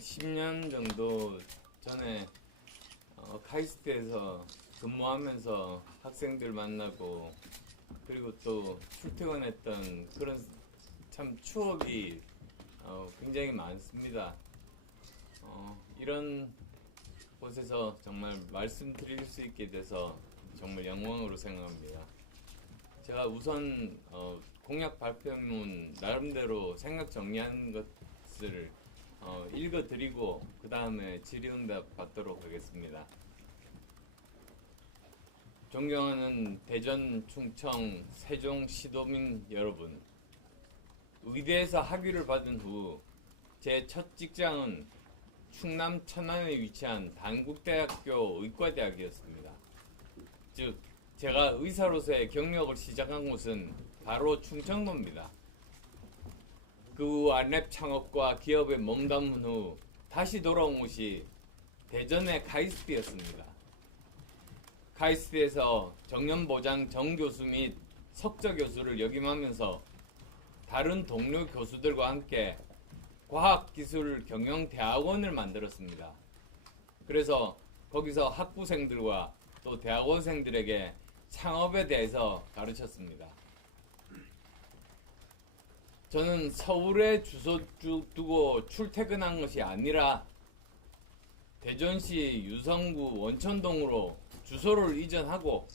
10년 정도 전에 카이스트에서 근무하면서 학생들 만나고 그리고 또 출퇴근했던 그런 참 추억이 굉장히 많습니다. 이런 곳에서 정말 말씀드릴 수 있게 돼서 정말 영광으로 생각합니다. 제가 우선 공약 발표문 나름대로 생각 정리한 것을 읽어드리고 그 다음에 질의응답 받도록 하겠습니다. 존경하는 대전, 충청, 세종 시도민 여러분, 의대에서 학위를 받은 후 제 첫 직장은 충남 천안에 위치한 단국대학교 의과대학이었습니다. 즉 제가 의사로서의 경력을 시작한 곳은 바로 충청도입니다. 그 후 안랩 창업과 기업에 몸담은 후 다시 돌아온 곳이 대전의 카이스트였습니다. 카이스트에서 정년보장 정교수 및 석좌 교수를 역임하면서 다른 동료 교수들과 함께 과학기술경영대학원을 만들었습니다. 그래서 거기서 학부생들과 또 대학원생들에게 창업에 대해서 가르쳤습니다. 저는 서울에 주소 두고 출퇴근한 것이 아니라 대전시 유성구 원천동으로 주소를 이전하고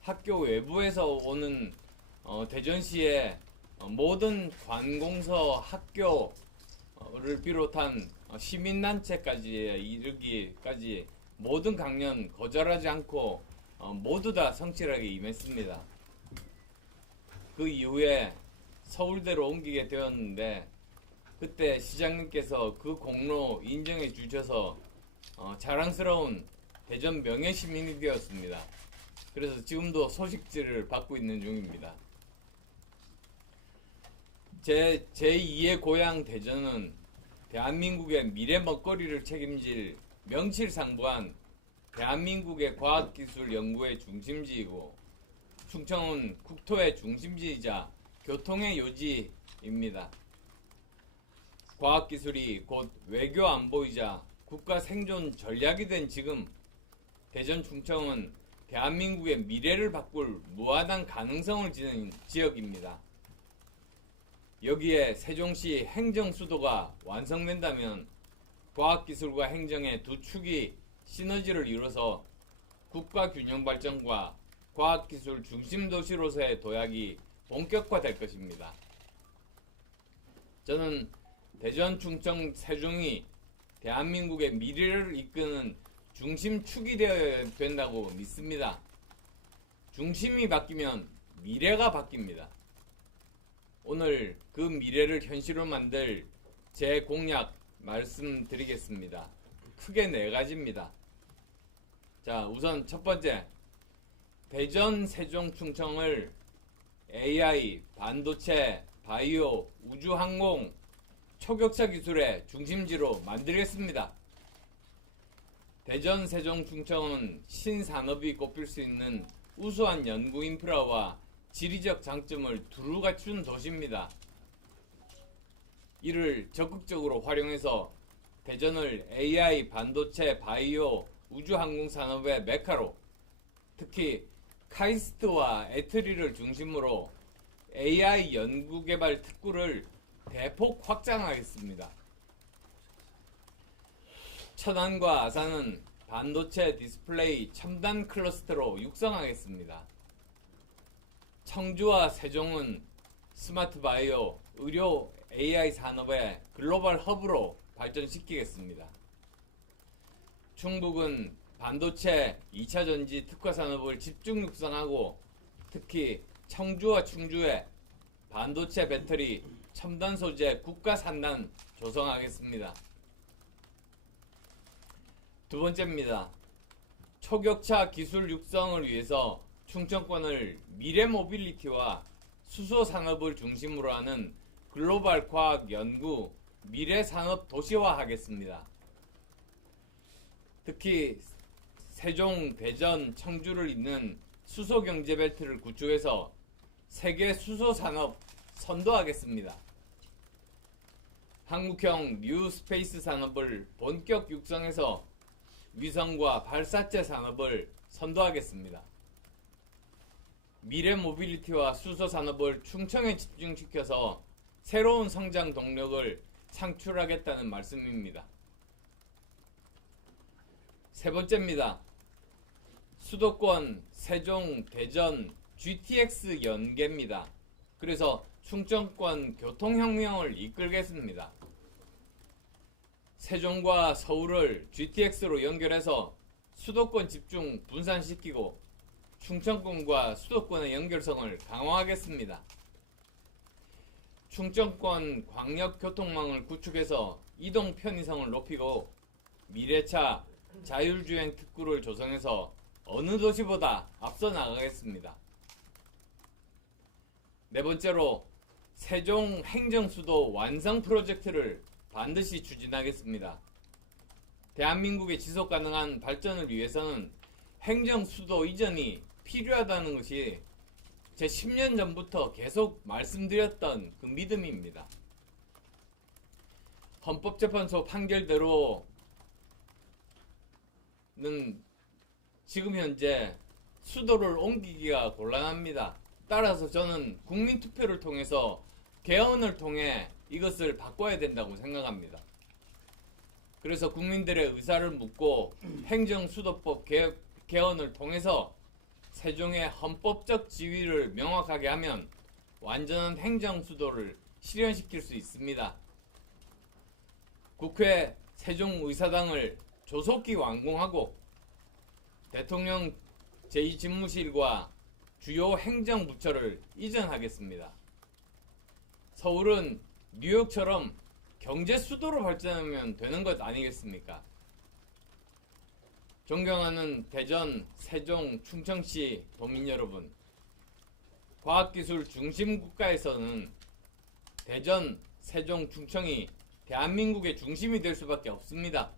학교 외부에서 오는 대전시의 모든 관공서 학교를 비롯한 시민단체까지 이르기까지 모든 강연 거절하지 않고 모두 다 성실하게 임했습니다. 그 이후에 서울대로 옮기게 되었는데 그때 시장님께서 그 공로 인정해 주셔서 자랑스러운 대전 명예시민이 되었습니다. 그래서 지금도 소식지를 받고 있는 중입니다. 제 제2의 고향 대전은 대한민국의 미래 먹거리를 책임질 명실상부한 대한민국의 과학기술 연구의 중심지이고 충청은 국토의 중심지이자 교통의 요지입니다. 과학기술이 곧 외교 안보이자 국가 생존 전략이 된 지금 대전 충청은 대한민국의 미래를 바꿀 무한한 가능성을 지닌 지역입니다. 여기에 세종시 행정수도가 완성된다면 과학기술과 행정의 두 축이 시너지를 이뤄서 국가균형 발전과 과학기술 중심도시로서의 도약이 본격화될 것입니다. 저는 대전, 충청, 세종이 대한민국의 미래를 이끄는 중심축이 되어야 된다고 믿습니다. 중심이 바뀌면 미래가 바뀝니다. 오늘 그 미래를 현실로 만들 제 공약 말씀드리겠습니다. 크게 4가지입니다. 자, 우선 첫 번째, 대전, 세종, 충청을 AI, 반도체, 바이오, 우주항공, 초격차 기술의 중심지로 만들겠습니다. 대전, 세종, 충청은 신산업이 꼽힐 수 있는 우수한 연구 인프라와 지리적 장점을 두루 갖춘 도시입니다. 이를 적극적으로 활용해서 대전을 AI, 반도체, 바이오, 우주항공 산업의 메카로, 특히 카이스트와 에트리를 중심으로 AI 연구개발 특구를 대폭 확장하겠습니다. 천안과 아산은 반도체 디스플레이 첨단 클러스터로 육성하겠습니다. 청주와 세종은 스마트 바이오, 의료 AI 산업의 글로벌 허브로 발전시키겠습니다. 충북은 반도체 2차 전지 특화 산업을 집중 육성하고 특히 청주와 충주에 반도체 배터리 첨단 소재 국가 산단 조성하겠습니다. 두 번째입니다. 초격차 기술 육성을 위해서 충청권을 미래 모빌리티와 수소 산업을 중심으로 하는 글로벌 과학 연구 미래 산업 도시화하겠습니다. 특히 세종, 대전, 청주를 잇는 수소 경제 벨트를 구축해서 세계 수소 산업 선도하겠습니다. 한국형 뉴 스페이스 산업을 본격 육성해서 위성과 발사체 산업을 선도하겠습니다. 미래 모빌리티와 수소 산업을 충청에 집중시켜서 새로운 성장 동력을 창출하겠다는 말씀입니다. 세 번째입니다. 수도권 세종, 대전, GTX 연계입니다. 그래서 충청권 교통혁명을 이끌겠습니다. 세종과 서울을 GTX로 연결해서 수도권 집중 분산시키고 충청권과 수도권의 연결성을 강화하겠습니다. 충청권 광역교통망을 구축해서 이동 편의성을 높이고 미래차 자율주행 특구를 조성해서 어느 도시보다 앞서 나가겠습니다. 네 번째로 세종 행정수도 완성 프로젝트를 반드시 추진하겠습니다. 대한민국의 지속가능한 발전을 위해서는 행정수도 이전이 필요하다는 것이 제 10년 전부터 계속 말씀드렸던 그 믿음입니다. 헌법재판소 판결대로는 지금 현재 수도를 옮기기가 곤란합니다. 따라서 저는 국민투표를 통해서 개헌을 통해 이것을 바꿔야 된다고 생각합니다. 그래서 국민들의 의사를 묻고 행정수도법 개헌을 통해서 세종의 헌법적 지위를 명확하게 하면 완전한 행정수도를 실현시킬 수 있습니다. 국회 세종의사당을 조속히 완공하고 대통령 제2집무실과 주요 행정부처를 이전하겠습니다. 서울은 뉴욕처럼 경제 수도로 발전하면 되는 것 아니겠습니까? 존경하는 대전, 세종, 충청시 도민 여러분, 과학기술 중심 국가에서는 대전, 세종, 충청이 대한민국의 중심이 될 수밖에 없습니다.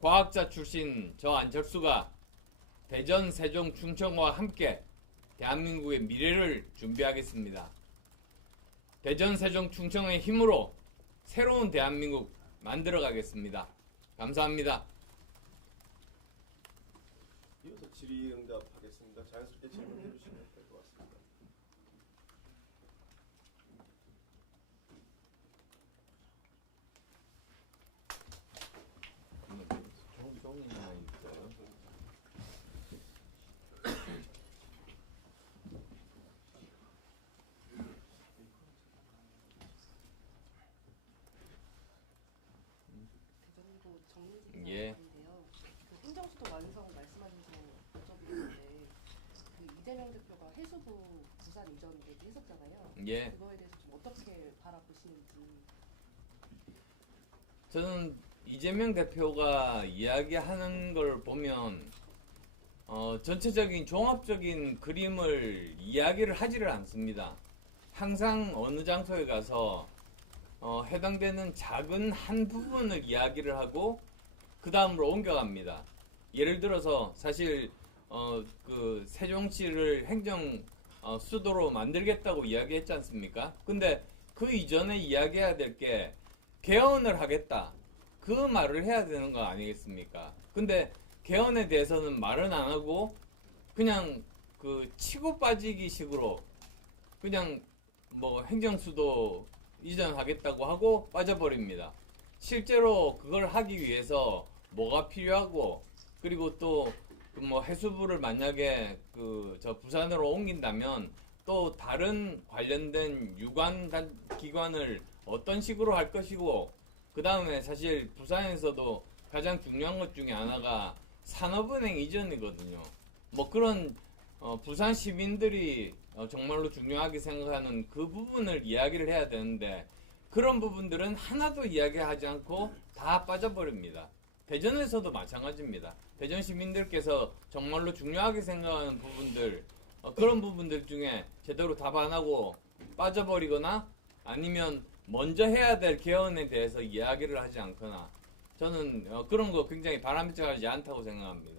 과학자 출신 저 안철수가 대전, 세종, 충청과 함께 대한민국의 미래를 준비하겠습니다. 대전, 세종, 충청의 힘으로 새로운 대한민국 만들어 가겠습니다. 감사합니다. 이어서 질의응답하겠습니다. 자연스럽게 질문해 주시면 될 것 같습니다. 종이나 있어요? 대전도 정리진인데요. 예. 그 행정수도 완성 말씀하셔서 여쭤보는데 그 이재명 대표가 해수부 부산 이전 얘기했었잖아요. 예. 그거에 대해서 좀 어떻게 바라보시는지. 저는 이재명 대표가 이야기하는 걸 보면 전체적인 종합적인 그림을 이야기를 하지를 않습니다. 항상 어느 장소에 가서 해당되는 작은 한 부분을 이야기를 하고 그 다음으로 옮겨갑니다. 예를 들어서 사실 그 세종시를 행정 수도로 만들겠다고 이야기했지 않습니까? 근데 그 이전에 이야기해야 될 게 개헌을 하겠다. 그 말을 해야 되는 거 아니겠습니까? 근데 개헌에 대해서는 말은 안 하고 그냥 그 치고 빠지기 식으로 그냥 뭐 행정수도 이전하겠다고 하고 빠져버립니다. 실제로 그걸 하기 위해서 뭐가 필요하고 그리고 또 그 뭐 해수부를 만약에 그 저 부산으로 옮긴다면 또 다른 관련된 유관 기관을 어떤 식으로 할 것이고 그 다음에 사실 부산에서도 가장 중요한 것 중에 하나가 산업은행 이전이거든요. 뭐 그런 부산 시민들이 정말로 중요하게 생각하는 그 부분을 이야기를 해야 되는데 그런 부분들은 하나도 이야기하지 않고 다 빠져버립니다. 대전에서도 마찬가지입니다. 대전 시민들께서 정말로 중요하게 생각하는 부분들 그런 부분들 중에 제대로 답 안 하고 빠져버리거나 아니면 먼저 해야 될 개헌에 대해서 이야기를 하지 않거나 저는 그런 거 굉장히 바람직하지 않다고 생각합니다.